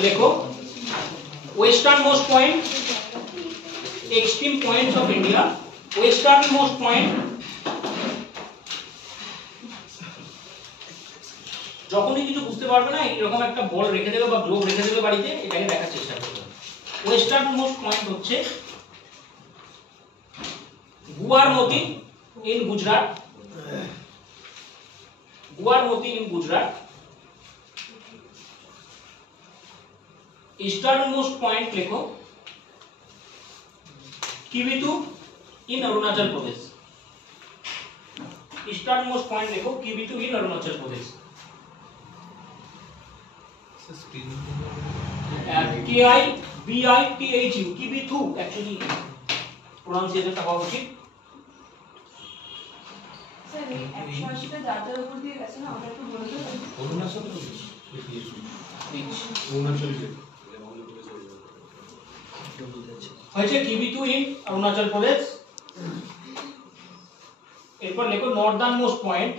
देखो western most point extreme points of India western most point যখনই কিছু বুঝতে পারবে না এরকম একটা বল রেখে দেবে বা গ্লোব রেখে দেবে বাড়িতে এটাকে দেখার চেষ্টা করবে ওয়েস্টার্ন মোস্ট পয়েন্ট হচ্ছে Guharmoti in Gujarat Guharmoti in Gujarat eastern most point लिखो Kibithu in Arunachal Pradesh eastern most point लिखो Kibithu in Arunachal Pradesh KIVITHU Kibithu actually pronunciation টা হওয়া উচিত স্যার এই 180 টা দাঁতের উপর দিয়ে গেছে না ওটা একটু বলে দাও অরুণাচল প্রদেশ অরুণাচল হয়েছে কিবিতু ইন অরুণাচল প্রদেশ এরপর লেখো Northern most point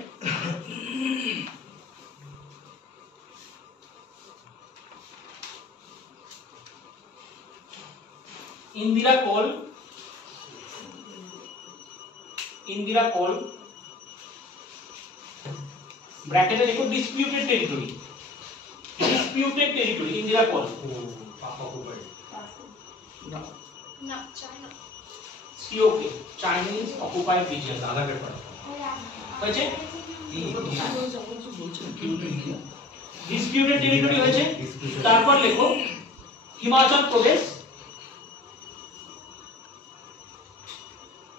Indira call bracket लिखो डिस्प्यूटेड टेरिटरी इंदिरा कॉल না China COK Chinese occupied region আলাদা ব্যাপার হয়েছে ডিসপিউটেড টেরিটরি হয়েছে তারপর লেখো Himachal Pradesh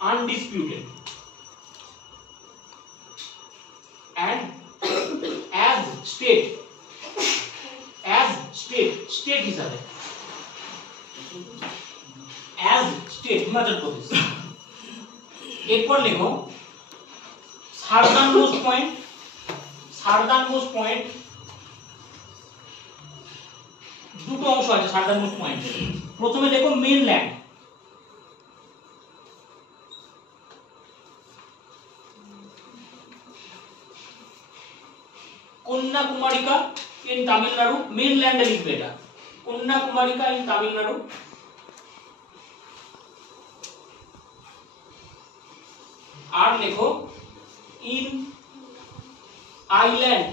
undisputed and as state হিসাবে as state হিমাচল প্রদেশ এরপর লেখো সার্দার্ন মোস্ট পয়েন্ট দুটো অংশ আছে সার্দার্ন মোস্ট পয়েন্ট প্রথমে লেখো মেইনল্যান্ড কন্যাকুমারিকা ইন তামিলনাড়ু মেইনল্যান্ডে লিখবে এটা কন্যাকুমারিকা ইন তামিলনাড়ু আর লেখো ইন আইল্যান্ড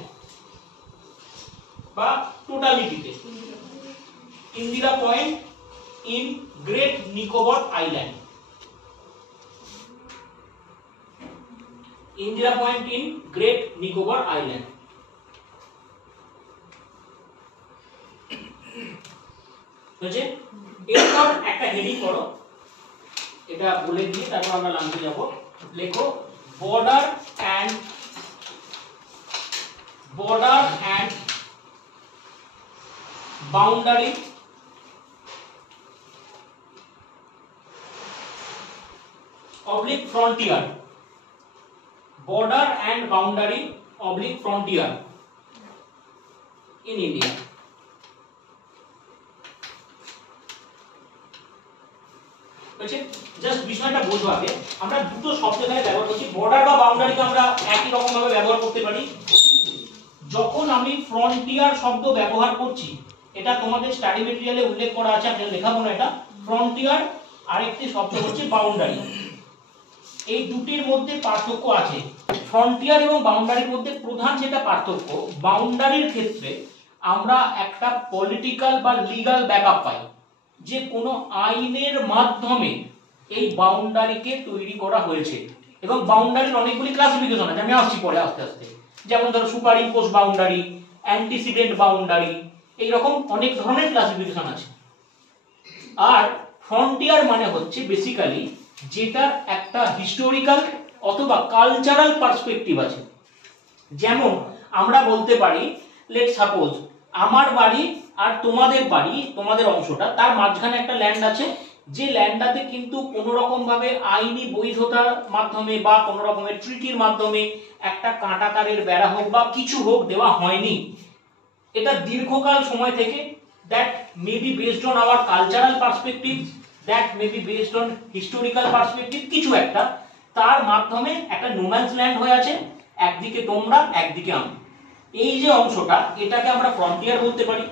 বা টোটালিটিতে Indira point in great Nicobar island Indira point in great Nicobar island বুঝে এরপর একটা হেডিং করো এটা বলে দিয়ে তারপর আমরা লাঞ্চে যাব লেখো border and boundary oblique frontier border and boundary oblique frontier in India বুঝছেন জাস্ট বিষয়টা বোঝো আগে আমরা দুটো শব্দ এখানে ব্যবহার করছি বর্ডার বা বাউন্ডারিকে আমরা একই রকম ভাবে ব্যবহার করতে পারি যখন আমি ফ্রন্টিয়ার শব্দ ব্যবহার করছি এটা তোমাদের স্টাডি ম্যাটেরিয়ালে উল্লেখ করা আছে আমি দেখাবো না এটা ফ্রন্টিয়ার আরেকটি শব্দ হচ্ছে বাউন্ডারি এই দুটির মধ্যে পার্থক্য আছে ফ্রন্টিয়ার এবং বাউন্ডারির মধ্যে প্রধান যেটা পার্থক্য বাউন্ডারির ক্ষেত্রে আমরা একটা পলিটিক্যাল বা লিগ্যাল ব্যাকআপ পাই যে কোনো আইনের মাধ্যমে এই বাউন্ডারিকে তৈরি করা হয়েছে এবং বাউন্ডারির অনেকগুলি ক্লাসিফিকেশন আছে আমি আসছি পরে আস্তে আস্তে যেমন ধরো super impose boundary antecedent boundary এই রকম অনেক ধরনের ক্লাসিফিকেশন আছে আর ফ্রন্টিয়ার মানে হচ্ছে বেসিক্যালি যেটার একটা হিস্টোরিক্যাল অথবা কালচারাল পার্সপেক্টিভ আছে যেমন আমরা বলতে পারি লেট সাপোজ আমার বাড়ি আর তোমাদের বাড়ি তোমাদের অংশটা তার মাঝখানে একটা ল্যান্ড আছে যে ল্যান্ডটাতে কিন্তু কোনো রকম ভাবে আইনি বৈধতার মাধ্যমে বা কোনো রকমের ট্রিটির মাধ্যমে একটা কাঁটাতারের বেড়া হোক বা কিছু হোক দেওয়া হয়নি এটা দীর্ঘকাল সময় থেকে that may be based on our cultural perspective that may be based on historical perspective কিছু একটা তার মাধ্যমে একটা নোম্যান্স ল্যান্ড হয়ে আছে একদিকে তোমরা একদিকে আমি এই যে অংশটা এটাকে আমরা ফ্রন্টিয়ার বলতে পারি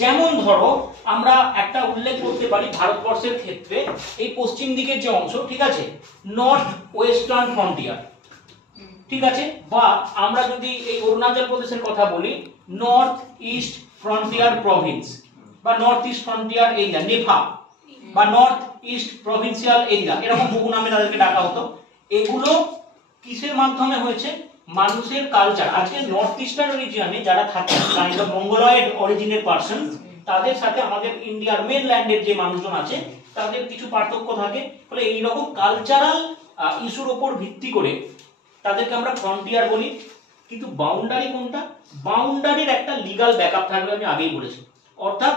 যেমন ধরো আমরা একটা উল্লেখ করতে পারি ভারতবর্ষের ক্ষেত্রে এই পশ্চিম দিকের যে অংশ, ঠিক আছে, নর্থ ওয়েস্টার্ন ফ্রন্টিয়ার, ঠিক আছে, বা আমরা যদি এই অরুণাচল প্রদেশের কথা বলি নর্থ ইস্ট ফ্রন্টিয়ার প্রভিন্স বা north east frontier area, NEFA বা নর্থ ইস্ট প্রভিন্সিয়াল এরিয়া, এরকম বহু নামে তাদেরকে ডাকা হতো। এগুলো কিসের মাধ্যমে হয়েছে? মানুষের কালচার। আজকে নর্থ ইস্টার্ন রিজিয়নে যারা থাকে কাইন্ড অফ মঙ্গলয়েড অরিজিনের পারসন, তাদের সাথে আমাদের ইন্ডিয়ার মেনল্যান্ডের যে মানুষজন আছে তাদের কিছু পার্থক্য থাকে। ফলে এইরকম কালচারাল ইস্যুর উপর ভিত্তি করে তাদেরকে আমরা ফ্রন্টিয়ার বলি। কিন্তু বাউন্ডারি কোনটা? বাউন্ডারির একটা লিগ্যাল ব্যাকআপ থাকবে, আমি আগেই বলেছি। অর্থাৎ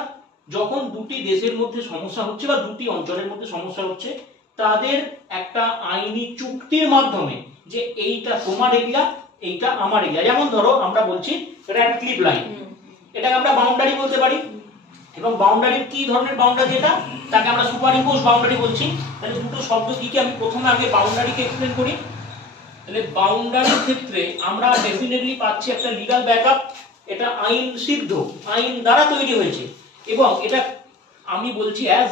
যখন দুটি দেশের মধ্যে সমস্যা হচ্ছে বা দুটি অঞ্চলের মধ্যে সমস্যা হচ্ছে, তাদের একটা আইনি চুক্তির মাধ্যমে যে এইটা তোমার এরিয়া, এইটা আমার এরিয়া। যেমন ধরো আমরা বলছি র্যাডক্লিফ লাইন, এটাকে আমরা বাউন্ডারি বলতে পারি। এবং বাউন্ডারির কি ধরনের বাউন্ডারি এটা, তাকে আমরা সুপার ইম্পোজ বাউন্ডারি বলছি। তাহলে দুটো শব্দ কি কি, আমি প্রথমে আগে বাউন্ডারিকে এক্সপ্লেন করি। তাহলে বাউন্ডারির ক্ষেত্রে আমরা ডেফিনেটলি পাচ্ছি একটা লিগ্যাল ব্যাকআপ, এটা আইন সিদ্ধ, আইন দ্বারা তৈরি হয়েছে, এবং এটা আমি বলছি অ্যাজ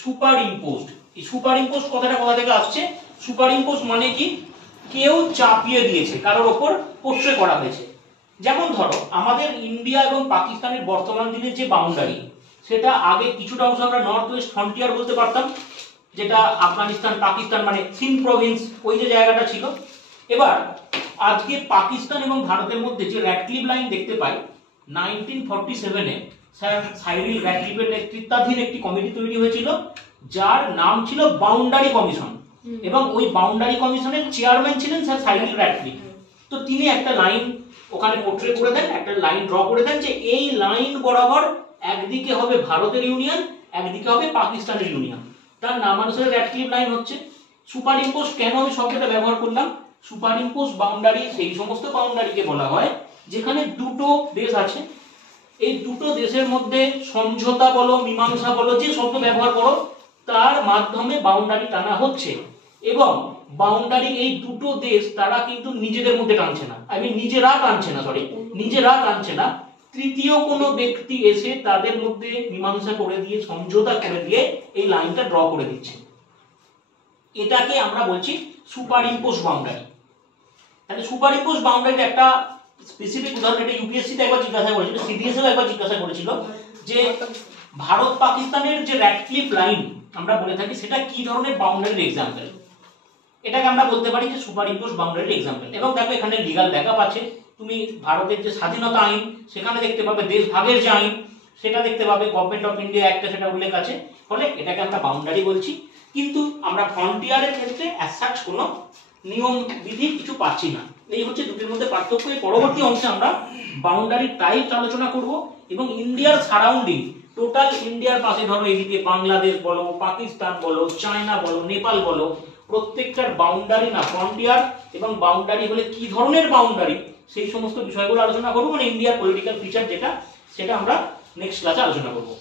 সুপার ইম্পোজড। এই সুপার ইম্পোজ কথাটা কোথা থেকে আসছে? সুপার ইম্পোজ মানে কি? কেউ চাপিয়ে দিয়েছে, কারোর ওপর পোট্রে করা হয়েছে। যেমন ধরো আমাদের ইন্ডিয়া এবং পাকিস্তানের বর্তমান দিনের যে বাউন্ডারি, সেটা আগে কিছুটা অংশ আমরা নর্থ ওয়েস্ট ফ্রন্টিয়ার বলতে পারতাম, যেটা আফগানিস্তান পাকিস্তান মানে সিন্ধ প্রভিন্স, ওই যে জায়গাটা ছিল। এবার আজকে পাকিস্তান এবং ভারতের মধ্যে যে র্যাডক্লিফ লাইন দেখতে পাই, 1947-এ স্যার সাইরিল র্যাডক্লিফের নেতৃত্বাধীন একটি কমিটি তৈরি হয়েছিল, যার নাম ছিল বাউন্ডারি কমিশন, এবং ওই বাউন্ডারি কমিশনের চেয়ারম্যান ছিলেন স্যার সাইরিল র্যাডক্লিফ। তো তিনি একটা লাইন ওখানে পোর্ট্রে করে দেন, একটা লাইন ড্র করে দেন যে এই লাইন বরাবর একদিকে হবে ভারতের ইউনিয়ন, একদিকে হবে পাকিস্তানের ইউনিয়ন। তার নামানুসারে র্যাডক্লিফ লাইন হচ্ছে। সুপার ইম্পোজ কেন আমি শব্দটা ব্যবহার করলাম? সুপার ইম্পোজ বাউন্ডারি সেই সমস্ত বাউন্ডারিকে বলা হয় যেখানে দুটো দেশ আছে, এই দুটো দেশের মধ্যে সমঝোতা বলো, মীমাংসা বলো, যে শব্দ ব্যবহার করো, তার মাধ্যমে বাউন্ডারি টানা হচ্ছে। এবং বাউন্ডারি এই দুটো দেশ তারা কিন্তু নিজেদের মধ্যে টানছে না, নিজেরা টানছে না, তৃতীয় কোনো ব্যক্তি এসে তাদের মধ্যে মীমাংসা করে দিয়ে, সমঝোতা করে দিয়ে এই লাইনটা ড্র করে দিচ্ছে। এটাকে আমরা বলছি সুপার ইম্পোজ বাউন্ডারি। তাহলে সুপার ইম্পোজ বাউন্ডারির একটা স্পেসিফিক উদাহরণ, এটা ইউপিএসসি তে একবার জিজ্ঞাসা করেছিল, সিডিএসও একবার জিজ্ঞাসা করেছিল, যে ভারত পাকিস্তানের যে র্যাডক্লিফ লাইন আমরা বলে থাকি, সেটা কি ধরনের বাউন্ডারির এক্সাম্পল? এটাকে আমরা বলতে পারি যে সুপার ইম্পোজ বাউন্ডারির এক্সাম্পল। এবং দেখো এখানে লিগ্যাল ব্যাকআপ আছে। তুমি ভারতের যে স্বাধীনতা আইন, সেখানে দেখতে পাবে দেশ ভাগের যে আইন, সেটা দেখতে পাবে, গভর্নমেন্ট অফ ইন্ডিয়া একটা সেটা উল্লেখ আছে। ফলে এটাকে আমরা বাউন্ডারি বলছি। কিন্তু আমরা ফ্রন্টিয়ারের ক্ষেত্রে অ্যাজ সাচ কোনো নিয়ম বিধি কিছু পাচ্ছি না। এই হচ্ছে দুটির মধ্যে পার্থক্য। এই পরবর্তী অংশে আমরা বাউন্ডারি টাইপ আলোচনা করব এবং ইন্ডিয়ার সারাউন্ডিং, টোটাল ইন্ডিয়ার পাশে ধরো এইদিকে বাংলাদেশ বলো, পাকিস্তান বলো, চায়না বলো, নেপাল বলো, প্রত্যেকটার বাউন্ডারি না ফ্রন্টিয়ার, এবং বাউন্ডারি হলে কি ধরনের বাউন্ডারি, সেই সমস্ত বিষয়গুলো আলোচনা করবো। মানে ইন্ডিয়ার পলিটিক্যাল ফিচার যেটা, সেটা আমরা নেক্সট ক্লাসে আলোচনা করবো।